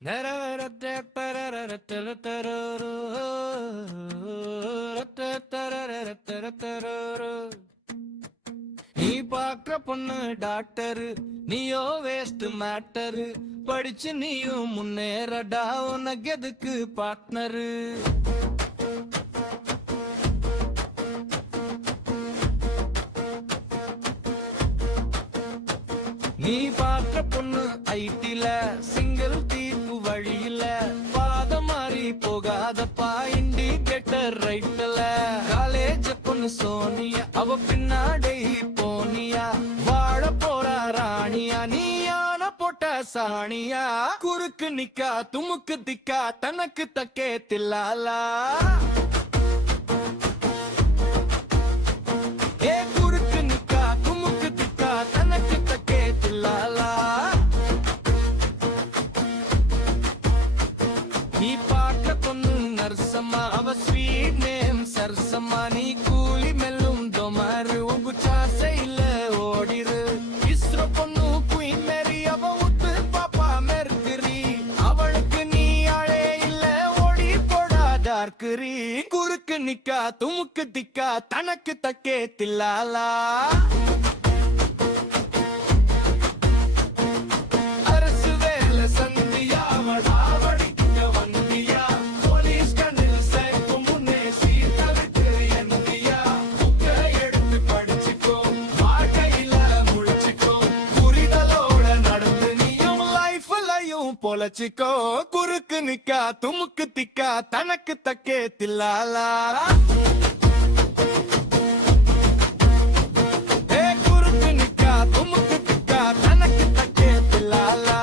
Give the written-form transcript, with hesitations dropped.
நீ பாக்குற பொண்ணு டாக்டரு, நீயோ வேஸ்ட் மேட்டரு. படிச்சு நீயும் முன்னேறடா, உனக்கு எதுக்கு பார்ட்னரு? நீ பார்த்த பொண்ணு ஐடில, சிங்கிள் தீர்ப்பு வழியில, பாத மாறி போகாதப்பா இண்டிகேட்டர் ரைட்ல. காலேஜ் பொண்ணு சோனியா, அவ பின்னாடி போனியா, வாழ போறா ராணியா, நீ யான போட்ட சாணியா. குறுக்கு நிக்கா துமுக்கு திக்கா, தனக்கு தக்கே தில்லாலா. நீ பார்க்க பொண்ணு நர்சம்மா, அவ ஸ்வீட் நேம் சர்சம்மா. நீ கூலி மெல்லும் டொமாரு, உங்க சாசை இல்ல ஓடிரு. இஸ்ரோ பொண்ணு குயின் மேரி, அவ உத்து பாப்பா மெர்குரி. அவளுக்கு நீ ஆளே இல்ல, ஓடி போடா டார்கரி. குறுக்கு நிக்கா துமுக்கு திக்கா, தனக்கு தக்கே தில்லாலா. பொலச்சிக்கோ குறுக்கு நிக்கா துமுக்கு திக்கா, தனக்கு தக்கே தில்லாலா. குறுக்கு நிக்கா துமுக்கு திக்கா, தனக்கு தக்கே தில்லாலா.